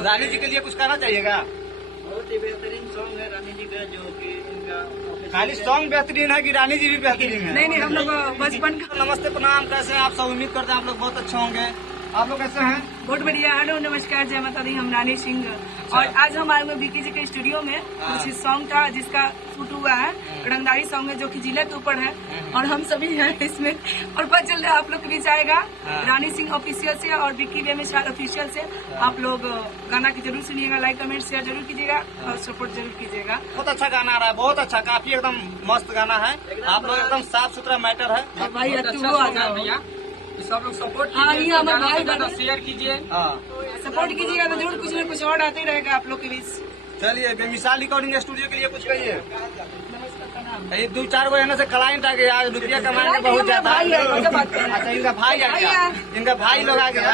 रानी जी के लिए कुछ कहना चाहिएगा? बहुत ही बेहतरीन सॉन्ग है रानी जी का, जो कि इनका खाली सॉन्ग बेहतरीन है कि रानी जी भी बेहतरीन है? नहीं, हम लोग बचपन का। नमस्ते, प्रणाम, कैसे हैं आप सब? उम्मीद करते हैं आप लोग बहुत अच्छे होंगे। आप लोग कैसे हैं? बहुत बढ़िया। हेलो, नमस्कार, जय माता दी। हम रानी सिंह और आज हम आए हुए विकी जी के स्टूडियो में। कुछ सॉन्ग था जिसका शूट हुआ है, रंगदारी सॉन्ग है जो कि जिले के ऊपर है और हम सभी हैं इसमें। और पता चल रहा है आप लोग के बीच आएगा रानी सिंह ऑफिशियल से और विकी वेम स्टार ऑफिशियल से। आप लोग गाना की जरूर सुनिएगा, लाइक कमेंट शेयर जरूर कीजिएगा और सपोर्ट जरूर कीजिएगा। बहुत अच्छा गाना आ रहा है, बहुत अच्छा, काफी एकदम मस्त गाना है। आप लोग एकदम साफ सुथरा मैटर है भाई। भैया सब लोग सपोर्ट हाँ, ये हमारे भाई कीजिए, शेयर कीजिए, सपोर्ट कीजिएगा तो जरूर कुछ न कुछ और आते ही रहेगा आप लोग के बीच। चलिए, बेमिसाल रिकॉर्डिंग स्टूडियो के लिए कुछ कहिए। ये 2-4 गो रहने से क्लाइंट आ गया, रुपया कमाने बहुत ज्यादा है। अच्छा, इनका भाई आ गया, इनका भाई लोग आ गया।